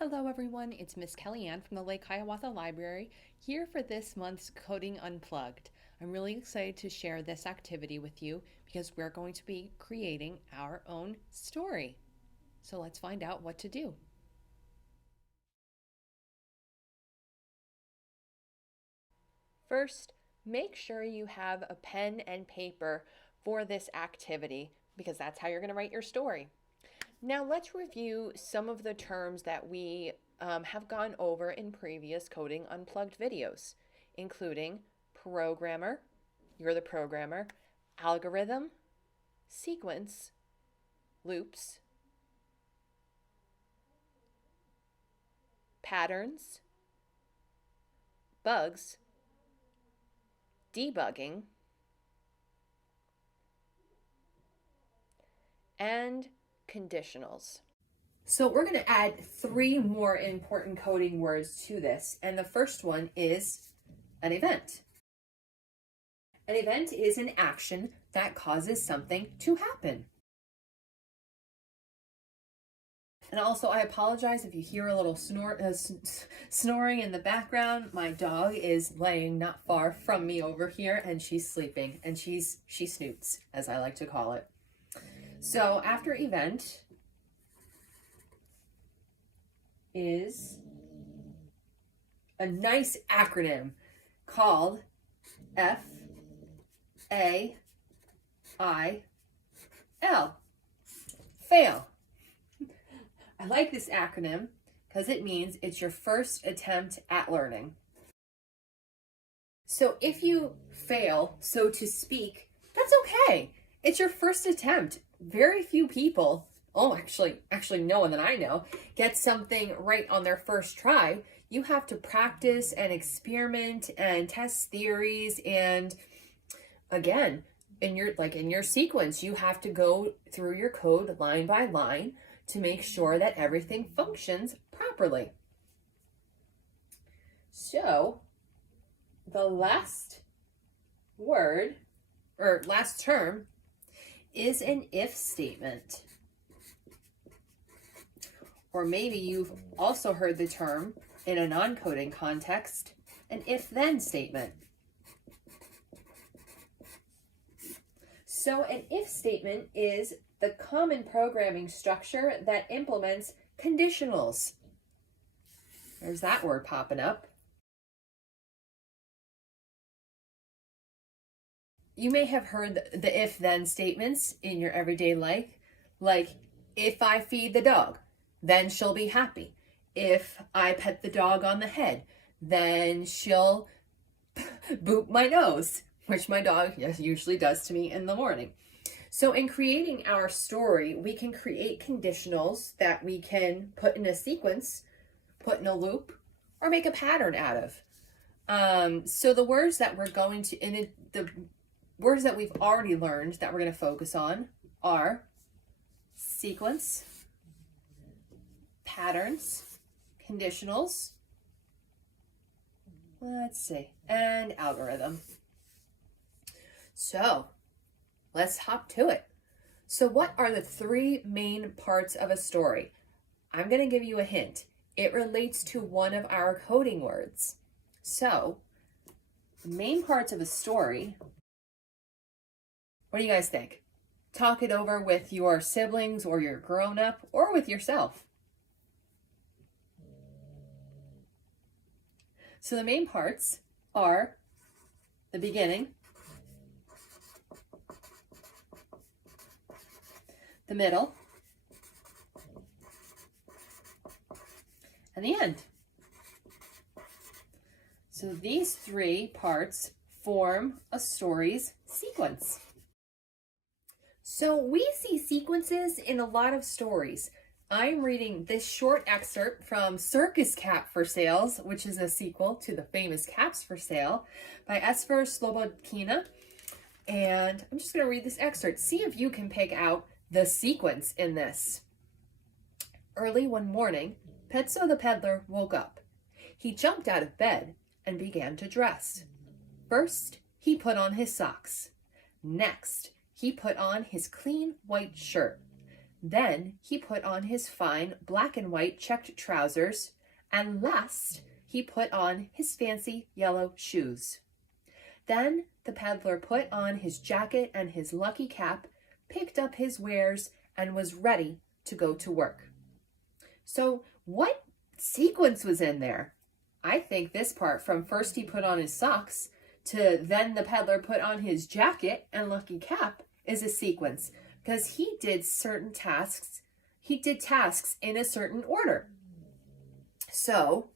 Hello everyone, it's Miss Kellyanne from the Lake Hiawatha Library, here for this month's Coding Unplugged. I'm really excited to share this activity with you because we're going to be creating our own story. So let's find out what to do. First, make sure you have a pen and paper for this activity because that's how you're going to write your story. Now let's review some of the terms that we have gone over in previous Coding Unplugged videos, including programmer, you're the programmer, algorithm, sequence, loops, patterns, bugs, debugging, and conditionals. So we're going to add 3 more important coding words to this, and the first one is an event. An event is an action that causes something to happen. And also, I apologize if you hear a little snoring in the background. My dog is laying not far from me over here, and she's sleeping, and she snoots, as I like to call it. So after event is a nice acronym called FAIL. Fail. I like this acronym because it means it's your first attempt at learning. So if you fail, so to speak, that's okay. It's your first attempt. Very few people, actually no one that I know, gets something right on their first try. You have to practice and experiment and test theories, and again, in your sequence, you have to go through your code line by line to make sure that everything functions properly. So the last word or last term is an if statement. Or maybe you've also heard the term in a non-coding context, an if-then statement. So an if statement is the common programming structure that implements conditionals. There's that word popping up. You may have heard the if-then statements in your everyday life, like, if I feed the dog, then she'll be happy. If I pet the dog on the head, then she'll boop my nose, which my dog usually does to me in the morning. So in creating our story, we can create conditionals that we can put in a sequence, put in a loop, or make a pattern out of. So the words that we're going to, the words that we've already learned that we're going to focus on are sequence, patterns, conditionals, and algorithm. So let's hop to it. So what are the 3 main parts of a story? I'm going to give you a hint. It relates to one of our coding words. So the main parts of a story, what do you guys think? Talk it over with your siblings or your grown-up or with yourself. So the main parts are the beginning, the middle, and the end. So these 3 parts form a story's sequence. So we see sequences in a lot of stories. I'm reading this short excerpt from Circus Cap for Sales, which is a sequel to the famous Caps for Sale by Esfer Slobodkina. And I'm just going to read this excerpt. See if you can pick out the sequence in this. Early one morning, Petso the peddler woke up. He jumped out of bed and began to dress. First, he put on his socks. Next, he put on his clean white shirt. Then he put on his fine black and white checked trousers, and last he put on his fancy yellow shoes. Then the peddler put on his jacket and his lucky cap, picked up his wares, and was ready to go to work. So what sequence was in there? I think this part from first he put on his socks to then the peddler put on his jacket and lucky cap is a sequence, because he did certain tasks. He did tasks in a certain order. So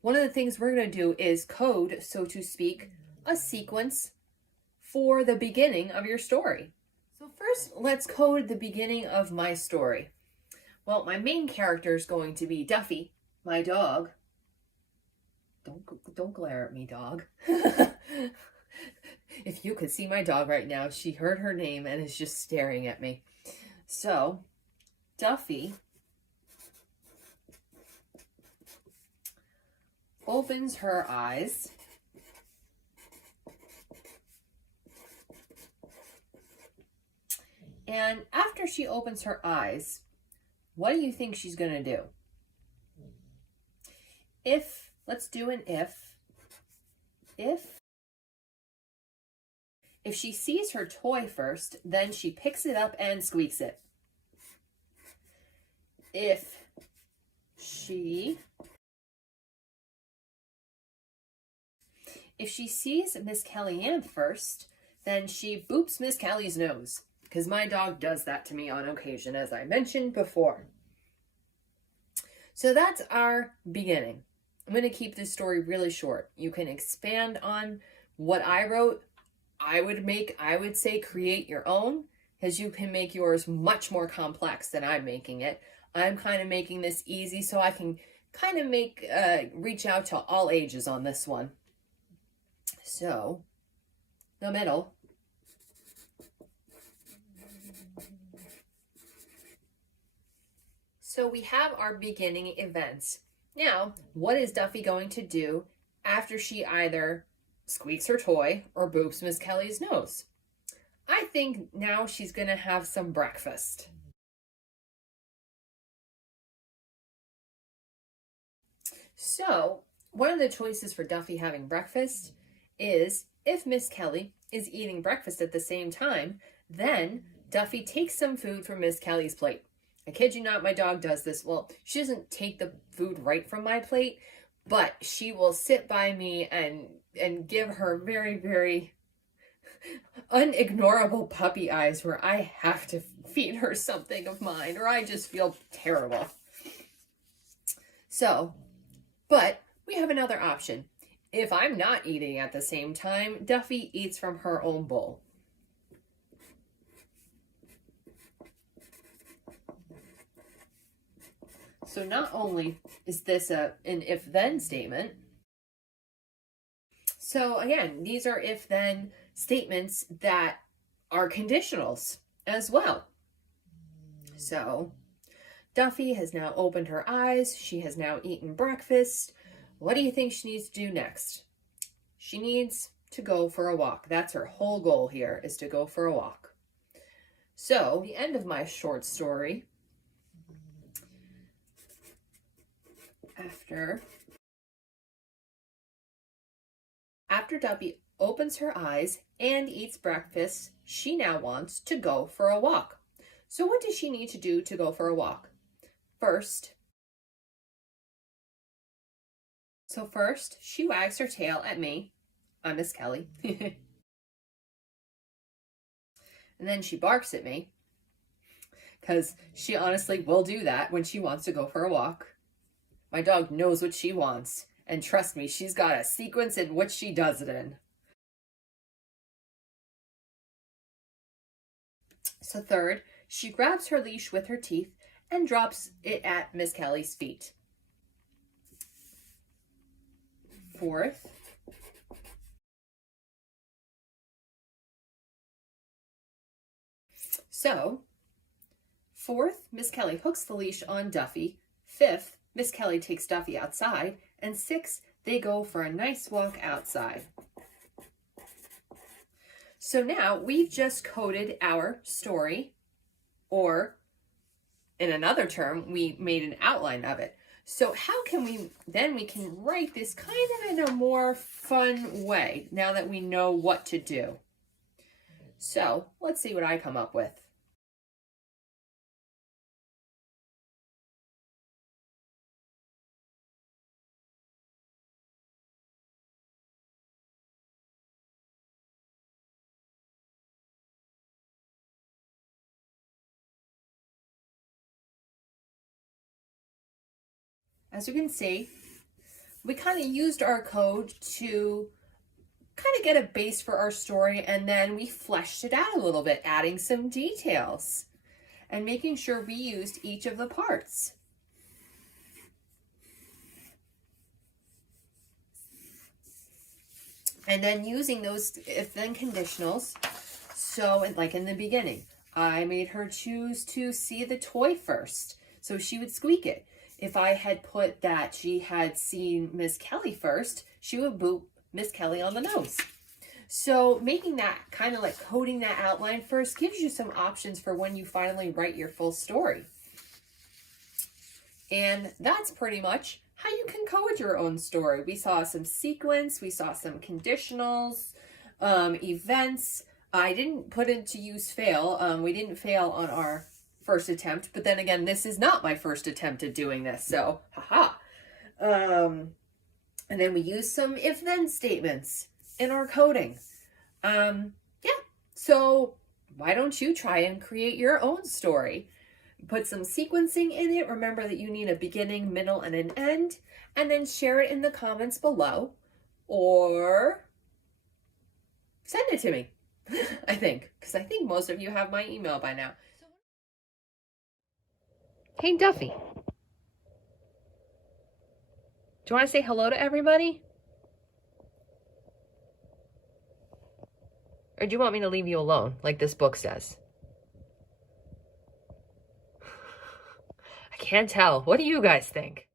one of the things we're going to do is code, so to speak, a sequence for the beginning of your story. So first, let's code the beginning of my story. Well, my main character is going to be Duffy, my dog. Don't glare at me, dog. If you could see my dog right now, she heard her name and is just staring at me. So, Duffy opens her eyes. And after she opens her eyes, what do you think she's going to do? Let's do an if. If she sees her toy first, then she picks it up and squeaks it. If she sees Miss Kellyanne first, then she boops Miss Kelly's nose, because my dog does that to me on occasion, as I mentioned before. So that's our beginning. I'm going to keep this story really short. You can expand on what I wrote. I would say create your own, because you can make yours much more complex than I'm making it. I'm kind of making this easy so I can kind of reach out to all ages on this one. So, the middle. So we have our beginning events. Now, what is Duffy going to do after she either squeaks her toy or boops Miss Kelly's nose? I think now she's going to have some breakfast. So, one of the choices for Duffy having breakfast is if Miss Kelly is eating breakfast at the same time, then Duffy takes some food from Miss Kelly's plate. I kid you not, my dog does this. Well, she doesn't take the food right from my plate, but she will sit by me and give her very, very unignorable puppy eyes where I have to feed her something of mine, or I just feel terrible. So, but we have another option. If I'm not eating at the same time, Duffy eats from her own bowl. So not only is this an if-then statement, so again, these are if-then statements that are conditionals as well. So Duffy has now opened her eyes. She has now eaten breakfast. What do you think she needs to do next? She needs to go for a walk. That's her whole goal here, is to go for a walk. So the end of my short story, After Duffy opens her eyes and eats breakfast, she now wants to go for a walk. So what does she need to do to go for a walk? First, she wags her tail at me. I'm Miss Kelly. And then she barks at me, because she honestly will do that when she wants to go for a walk. My dog knows what she wants, and trust me, she's got a sequence in which she does it in. So third, she grabs her leash with her teeth and drops it at Miss Kelly's feet. Fourth, Miss Kelly hooks the leash on Duffy. Fifth, Miss Kelly takes Duffy outside. And sixth, they go for a nice walk outside. So now we've just coded our story, or in another term, we made an outline of it. So how can we can write this kind of in a more fun way now that we know what to do. So let's see what I come up with. As you can see, we kind of used our code to kind of get a base for our story, and then we fleshed it out a little bit, adding some details and making sure we used each of the parts. And then using those if-then conditionals. So like in the beginning, I made her choose to see the toy first, so she would squeak it. If I had put that she had seen Miss Kelly first, she would boop Miss Kelly on the nose. So making that kind of like coding that outline first gives you some options for when you finally write your full story. And that's pretty much how you can code your own story. We saw some sequence, we saw some conditionals, events. I didn't put into use fail. We didn't fail on our first attempt, but then again, this is not my first attempt at doing this, so haha. And then we use some if-then statements in our coding. Yeah, so why don't you try and create your own story? Put some sequencing in it. Remember that you need a beginning, middle, and an end, and then share it in the comments below, or send it to me, I think, because I think most of you have my email by now. Hey, Duffy. Do you want to say hello to everybody? Or do you want me to leave you alone, like this book says? I can't tell. What do you guys think?